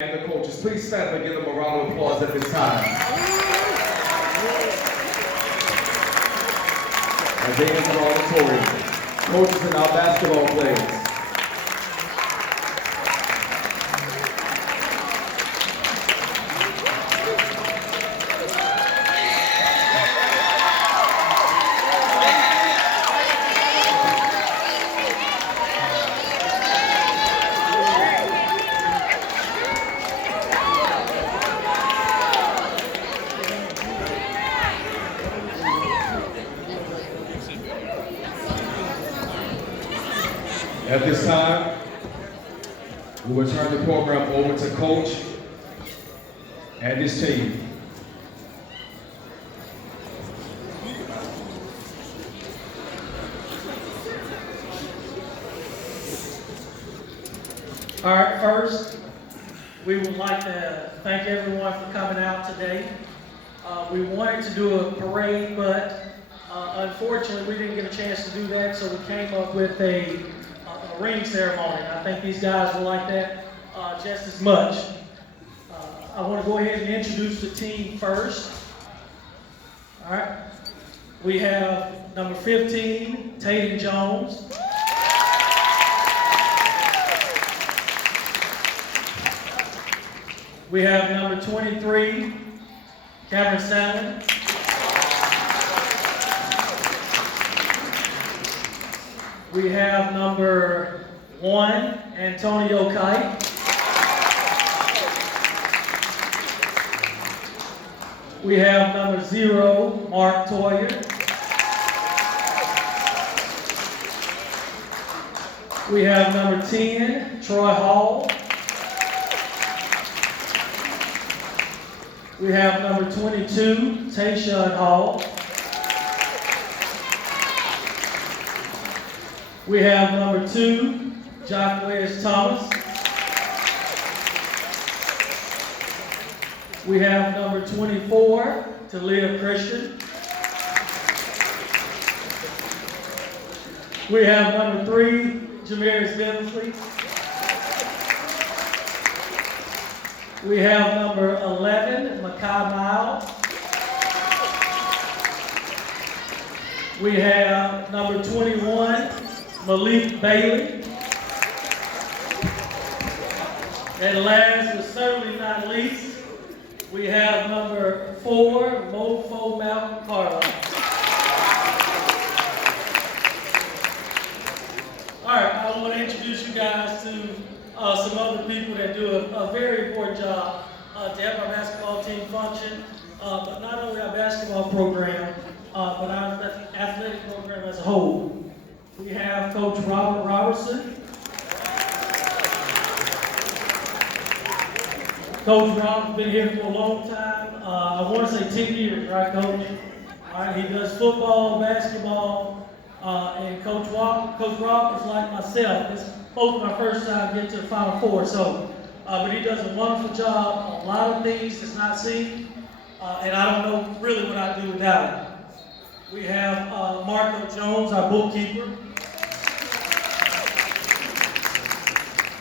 And the coaches, please stand up and give them a round of applause at this time. As they enter the auditorium, coaches and our basketball players. At this time, we will turn the program over to Coach and his team. All right, first, we would like to thank everyone for coming out today. We wanted to do a parade, but unfortunately, we didn't get a chance to do that, so we came up with a ring ceremony. I think these guys will like that just as much. I want to go ahead and introduce the team first. All right. We have number 15, Tatum Jones. We have number 23, Cameron Sandlin. We have number 1, Antonio Kite. We have number 0, Mark Toyer. We have number 10, Troy Hall. We have number 22, Tayshawn Hall. We have number 2, Jacquez Thomas. We have number 24, Talia Christian. We have number 3, Jamarius Bensley. We have number 11, Makai Miles. We have number 21, Malik Bailey. And last but certainly not least, we have number 4, Mofo Malcolm Carter. All right, I want to introduce you guys to some other people that do a very important job to help our basketball team function, but not only our basketball program, but our athletic program as a whole. We have Coach Robert Robertson. Coach Rob's been here for a long time. I want to say 10 years, right, Coach? All right, he does football, basketball, and Coach Rob is like myself. It's both my first time getting to the Final Four, so, but he does a wonderful job on a lot of things that's not seen, and I don't know really what I'd do without him. We have Marco Jones, our bookkeeper.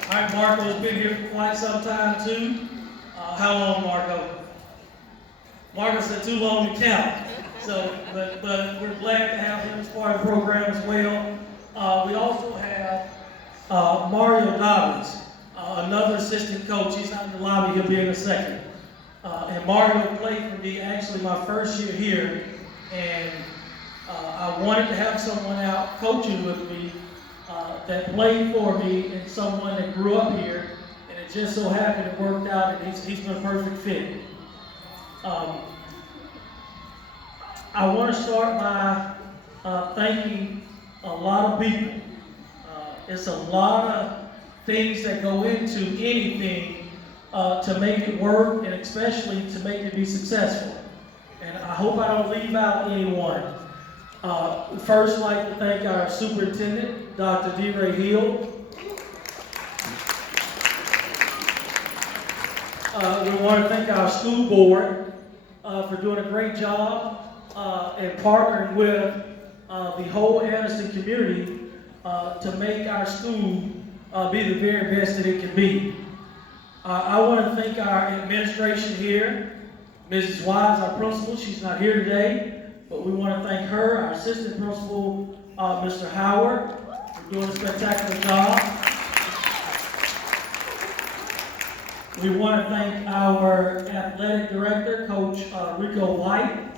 All right, Marco's been here for quite some time too. How long, Marco? Marco said too long to count. So, but we're glad to have him as part of the program as well. We also have Mario Dobbins, another assistant coach. He's not in the lobby, he'll be in a second. And Mario played for me actually my first year here, and I wanted to have someone out coaching with me that played for me and someone that grew up here, and it just so happened it worked out, and he's been a perfect fit. I want to start by thanking a lot of people. It's a lot of things that go into anything to make it work, and especially to make it be successful. And I hope I don't leave out anyone. First, I'd like to thank our superintendent, Dr. D. Ray Hill. We want to thank our school board for doing a great job and partnering with the whole Anniston community to make our school be the very best that it can be. I want to thank our administration here, Mrs. Wise, our principal. She's not here today, but we want to thank her, our assistant principal, Mr. Howard, for doing a spectacular job. We want to thank our athletic director, Coach Rico White.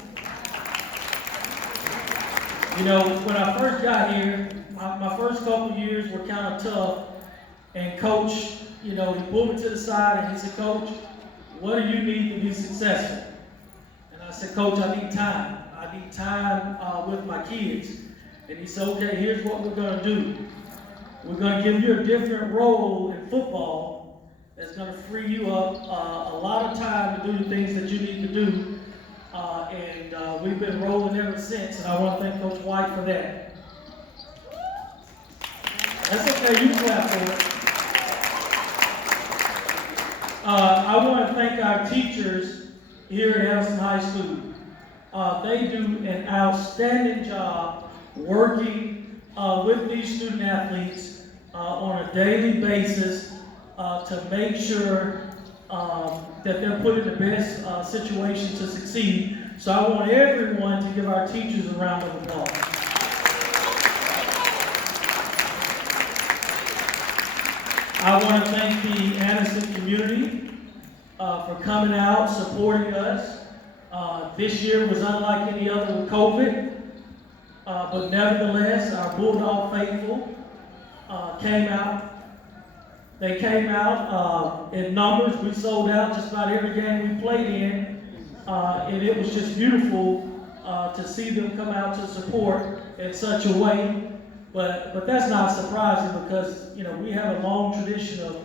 You know, when I first got here, my first couple years were kind of tough, and Coach, you know, he pulled me to the side and he said, Coach, what do you need to be successful? And I said, Coach, I need time. I need time with my kids. And he said, okay, here's what we're going to do. We're going to give you a different role in football that's going to free you up a lot of time to do the things that you need to do. And we've been rolling ever since, and I want to thank Coach White for that. That's okay, you clap for it. I want to thank our teachers here at Anniston High School. They do an outstanding job working with these student athletes on a daily basis to make sure that they're put in the best situation to succeed. So I want everyone to give our teachers a round of applause. I want to thank the Anniston community for coming out, supporting us. This year was unlike any other with COVID, but nevertheless, our Bulldog faithful came out. They came out in numbers. We sold out just about every game we played in, and it was just beautiful to see them come out to support in such a way. But that's not surprising because, you know, we have a long tradition of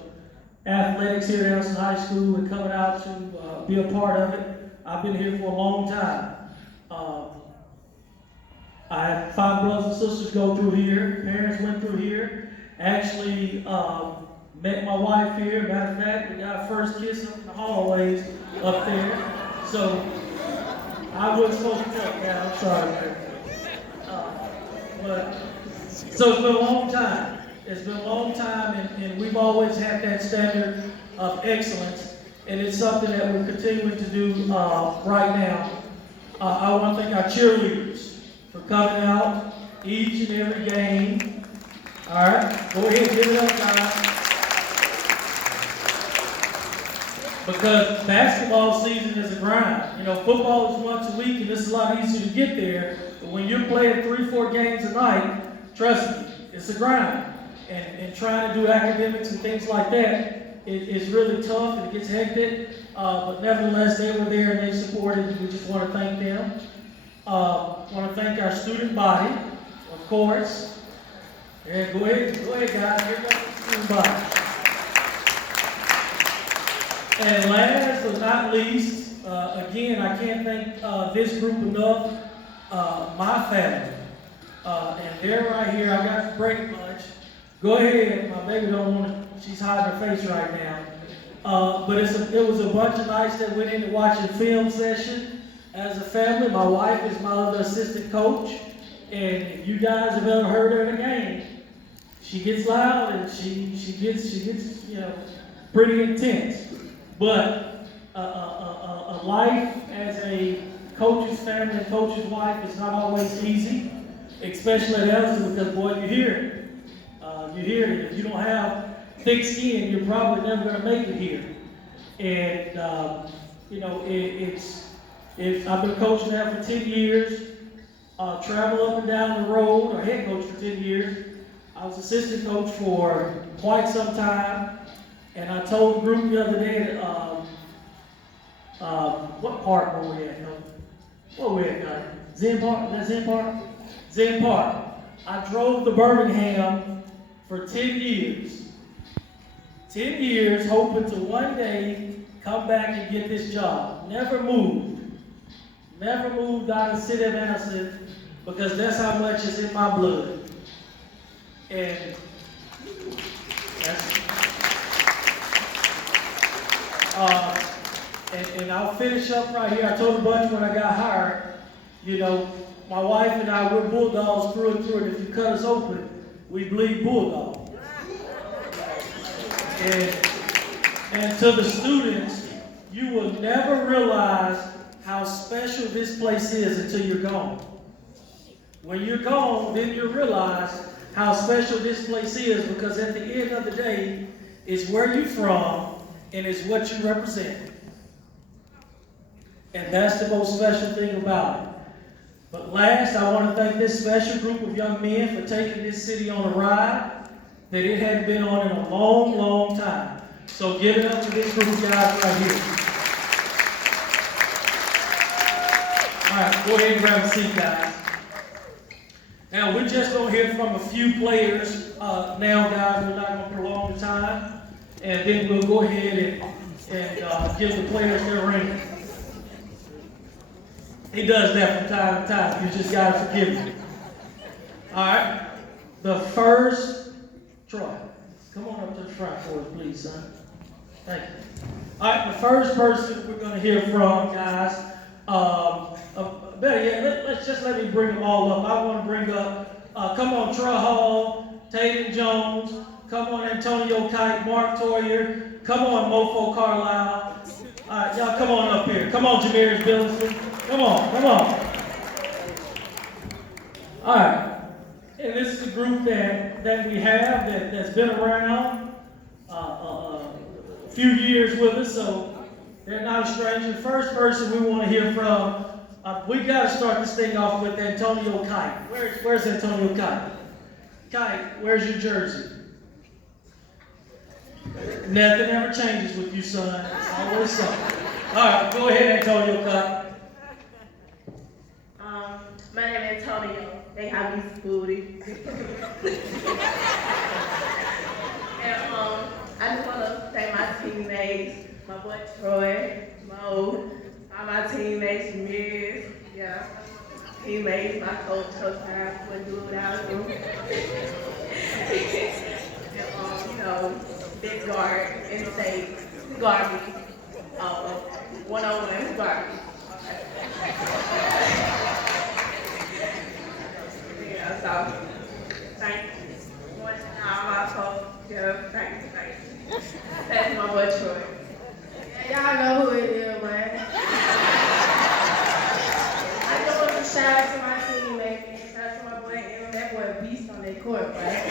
athletics here at Anniston High School and coming out to be a part of it. I've been here for a long time. I have 5 brothers and sisters go through here. Parents went through here. Actually, met my wife here. Matter of fact, we got our first kiss up in the hallways up there. So I wasn't supposed to tell that. I'm sorry, man. So it's been a long time. It's been a long time, and we've always had that standard of excellence, and it's something that we're continuing to do right now. I want to thank our cheerleaders for coming out each and every game. All right, go ahead, give it up, guys. Because basketball season is a grind. You know, football is once a week, and it's a lot easier to get there. But when you're playing 3-4 games a night, trust me, it's a grind. And trying to do academics and things like that is really tough, and it gets hectic. But nevertheless, they were there and they supported, and we just want to thank them. Want to thank our student body, of course. And go ahead, guys. Here comes the student body. And last but not least, again, I can't thank this group enough. My family. And they're right here. I got the break lunch. Go ahead. My baby don't want to, she's hiding her face right now. But it was a bunch of nights that went into watching film session as a family. My wife is my other assistant coach. And if you guys have ever heard her in a game, she gets loud and she gets you know, pretty intense. But a life as a coach's family and coach's wife is not always easy, especially at Anniston, because boy, you hear it. You hear it. If you don't have thick skin, you're probably never going to make it here. And you know, I've been coaching now for 10 years. Travel up and down the road. Or head coach for 10 years. I was assistant coach for quite some time. And I told the group the other day that, what park were we at? Where were we at, guys? Zen Park? Is that Zen Park? Zen Park. I drove to Birmingham for 10 years. 10 years hoping to one day come back and get this job. Never moved. Never moved out of the city of Anniston because that's how much is in my blood. And that's and I'll finish up right here. I told a bunch when I got hired, you know, my wife and I, we're bulldogs through and through, and if you cut us open, we bleed bulldog. And to the students, you will never realize how special this place is until you're gone. When you're gone, then you realize how special this place is, because at the end of the day, it's where you're from and it's what you represent. And that's the most special thing about it. But last, I want to thank this special group of young men for taking this city on a ride that it hadn't been on in a long, long time. So give it up to this group of guys right here. All right, go ahead and grab a seat, guys. Now, we're just going to hear from a few players now, guys. We're not going to prolong the time. And then we'll go ahead and give the players their ring. He does that from time to time. You just got to forgive me. All right. The first, Troy, come on up to the front for us, please, son. Thank you. All right. The first person we're going to hear from, guys, better yet, let me bring them all up. I want to bring up, come on, Troy Hall, Tatum Jones, come on, Antonio Kite, Mark Toyer, come on, Mofo Carlisle. All right, y'all come on up here. Come on, Jameris Billingsley. Come on, come on. All right. And this is a group that we have that's been around a few years with us, so they're not a stranger. The first person we want to hear from, we got to start this thing off with Antonio Kite. Where's Antonio Kite? Kite, where's your jersey? Nothing ever changes with you, son. It's always something. All right, go ahead, Antonio Kite. My name is Antonio. They have me spooty. And I just want to thank my teammates, my boy Troy, Mo, all my teammates, Miz, yeah, teammates, my coach, Coach Harris, wouldn't do it without him. And big guard in state, guard me, one-on-one, guard me. Yeah, so thank you. One time I told you, thank you. That's my boy Troy. Yeah, y'all know who it is, man. I just want to shout out to my teammates and shout out to my boy M. That boy a beast on that court, right?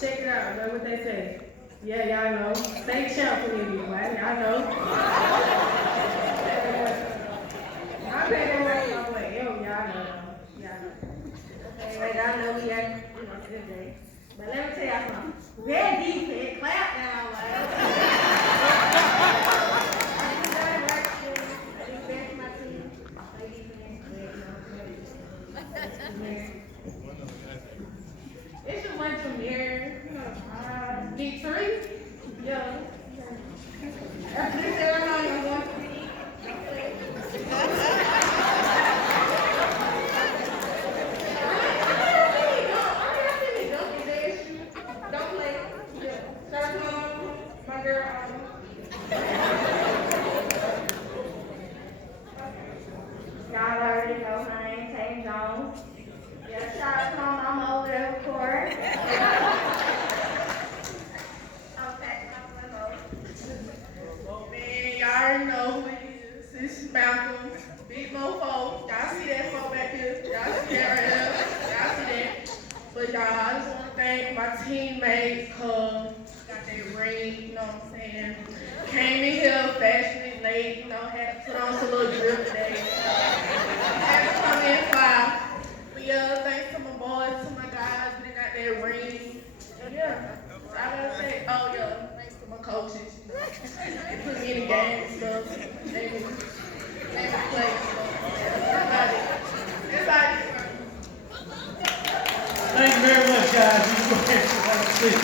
Check it out, know what they say. Yeah, y'all know. State champ for me, right? Y'all know. I pay that way, my boy M. Y'all know. Anyway, y'all know we had, good day. But let me tell y'all something. Very defense, clap now, like. I didn't bench my team. Play defense, it's just went from there, big three. Yeah. After this ceremony, I'm going to be. Y'all already know my name, Tatum Jones. Yeah, shout out to my mama over there, of course. Okay, man, y'all already know who it is. This is Malcolm, big mofo. Y'all see that folk back here? Y'all see that right there? Y'all see that? But y'all, I just want to thank my teammates, got that ring, you know what I'm saying? Came in here, fashioned late, had to put on some little drip today. Had to come in 5. But yeah, thanks to my boys, to my guys, they got that ring. Yeah, I gotta say, oh yeah, thanks to my coaches. They put me in the game and stuff. They play and stuff. That's about it. Thank you very much, guys. You can go ahead and have a seat.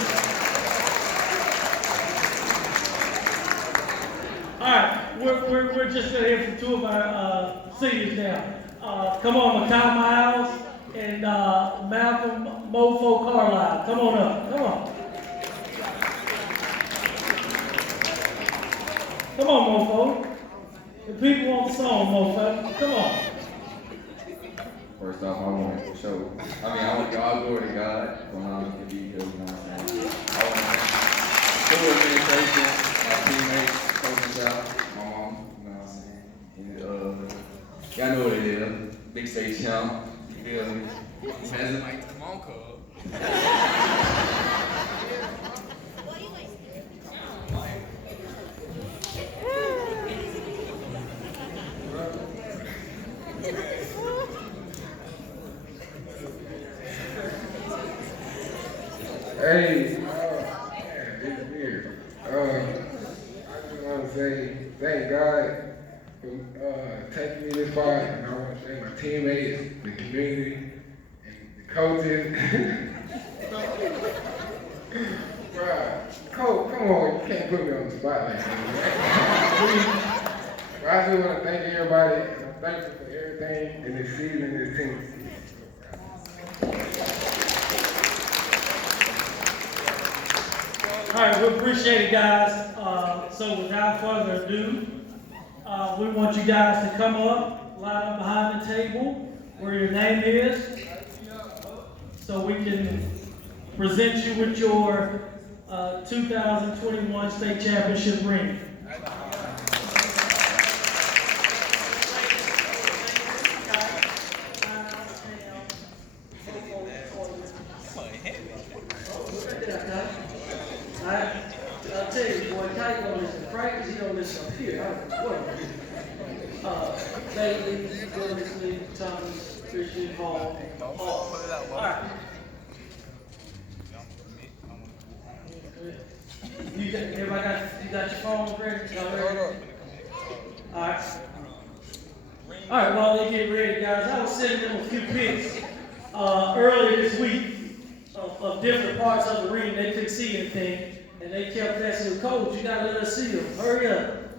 All right, we're just going to hear from two of our seniors now. Come on, Makai Miles and Malcolm Mofo Carlisle. Come on up. Come on. Come on, Mofo. The people want the song, Mofo. Come on. First off, I want to show, I want to give all glory to God for allowing us to be here, you know what I'm saying? School administration, my teammates, coaching staff, my mom, you know what I'm saying? And, y'all know what it is. Big state champ, you feel me? Passing Mike, come on, cuz. Hey, man, it's weird. I just want to say thank God for taking me this far, and I want to thank my teammates, the community, and the coaches. Bruh, Coach, come on, you can't put me on the spot like that. But I just want to thank everybody, and I'm thankful for everything in this season, this team. All right, we appreciate it, guys. So without further ado, we want you guys to come up, line up behind the table where your name is, so we can present you with your 2021 state championship ring. I'll tell you, boy, Ty don't listen to practice, he don't listen up here. I don't know what. Bailey, Williamsley, Thomas, Christian, Hall. All right. You got your phone ready? Y'all ready? All right. All right, while they get ready, guys, I was sending them a few pics earlier this week of different parts of the ring. They couldn't see anything. And they kept asking, Coach, you gotta let us see them. Hurry up.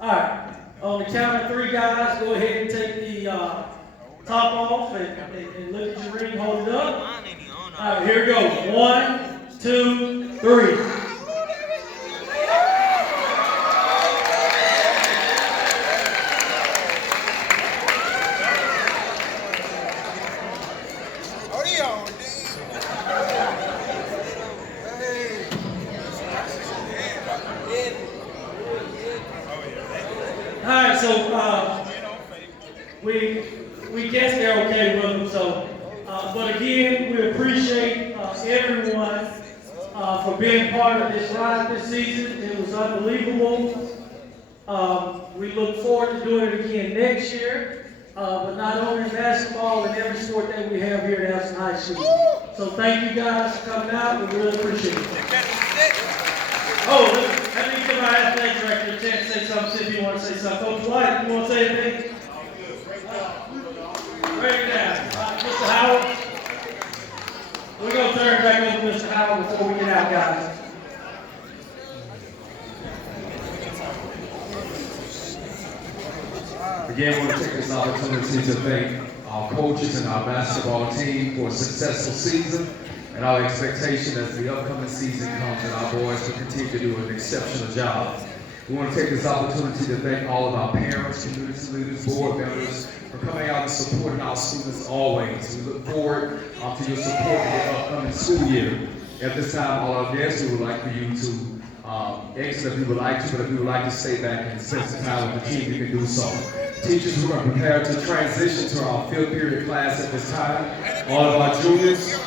All right. On the count of 3, guys, go ahead and take the top off and look at your ring. Hold it up. All right, here we go. 1, 2, 3. Alright, so we guess they're okay with them. So, but again, we appreciate everyone for being part of this ride this season. It was unbelievable. We look forward to doing it again next year, but not only in basketball and every sport that we have here at Anniston High School. So thank you guys for coming out. We really appreciate it. Oh, let me give my athletic director a chance to say something, see if you want to say something. Coach White, you want to say anything? Break it down. Mr. Howard? We're going to turn it back over to Mr. Howard before we get out, guys. Again, I want to take this opportunity to thank our coaches and our basketball team for a successful season and our expectation as the upcoming season comes and our boys will continue to do an exceptional job. We want to take this opportunity to thank all of our parents, community leaders, board members for coming out and supporting our students always. We look forward to your support in the upcoming school year. At this time, all our guests, we would like for you to exit if you would like to, but if you would like to stay back and spend some time with the team, you can do so. Teachers, we're going to prepare to transition to our 5th period class at this time. All of our juniors,